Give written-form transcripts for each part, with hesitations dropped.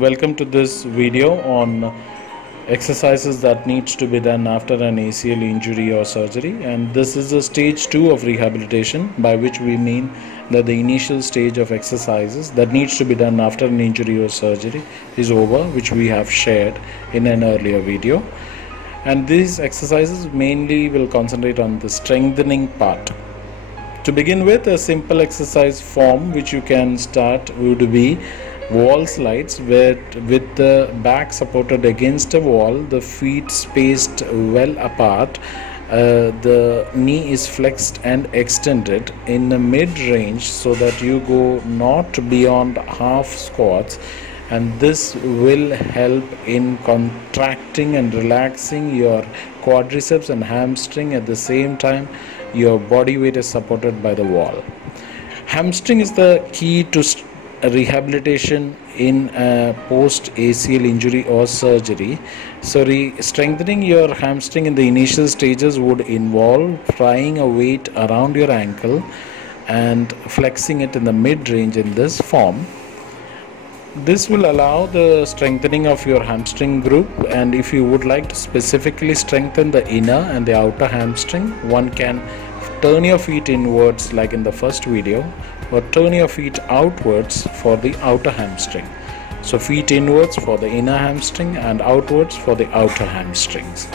Welcome to this video on exercises that needs to be done after an ACL injury or surgery, and this is the stage 2 of rehabilitation, by which we mean that the initial stage of exercises that needs to be done after an injury or surgery is over, which we have shared in an earlier video. And these exercises mainly will concentrate on the strengthening part. To begin with, a simple exercise form which you can start would be wall slides, where with the back supported against a wall, the feet spaced well apart, the knee is flexed and extended in the mid-range so that you go not beyond half squats, and this will help in contracting and relaxing your quadriceps and hamstring. At the same time, your body weight is supported by the wall. Hamstring is the key to rehabilitation in a post ACL injury or surgery. So strengthening your hamstring in the initial stages would involve prying a weight around your ankle and flexing it in the mid-range in this form. This will allow the strengthening of your hamstring group, and if you would like to specifically strengthen the inner and the outer hamstring, one can turn your feet inwards like in the first video, or turn your feet outwards for the outer hamstring. So feet inwards for the inner hamstring and outwards for the outer hamstrings.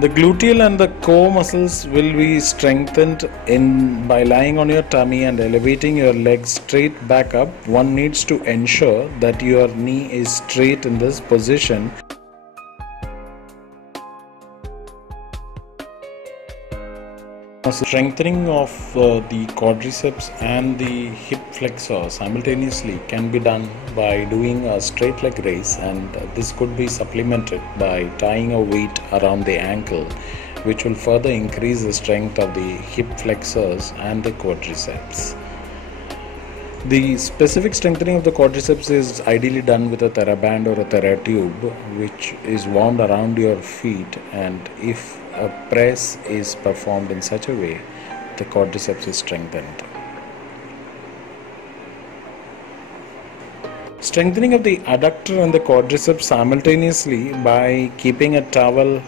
The gluteal and the core muscles will be strengthened by lying on your tummy and elevating your legs straight back up. One needs to ensure that your knee is straight in this position. Strengthening of the quadriceps and the hip flexor simultaneously can be done by doing a straight leg raise, and this could be supplemented by tying a weight around the ankle, which will further increase the strength of the hip flexors and the quadriceps. The specific strengthening of the quadriceps is ideally done with a TheraBand or a TheraTube, which is wound around your feet, and if a press is performed in such a way, the quadriceps is strengthened. Strengthening of the adductor and the quadriceps simultaneously by keeping a towel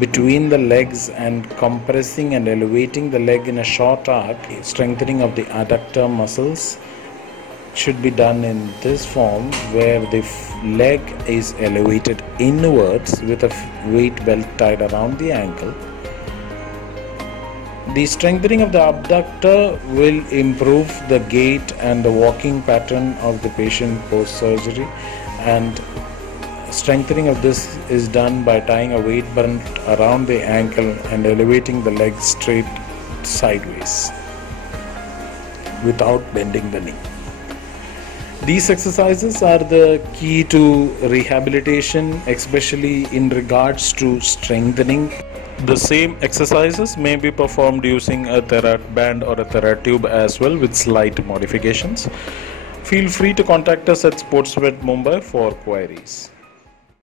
between the legs and compressing and elevating the leg in a short arc. Strengthening of the adductor muscles should be done in this form, where the leg is elevated inwards with a weight belt tied around the ankle. The strengthening of the abductor will improve the gait and the walking pattern of the patient post-surgery, and strengthening of this is done by tying a weight belt around the ankle and elevating the leg straight sideways without bending the knee. These exercises are the key to rehabilitation, especially in regards to strengthening. The same exercises may be performed using a TheraBand or a TheraTube as well, with slight modifications. Feel free to contact us at SportsVet Mumbai for queries.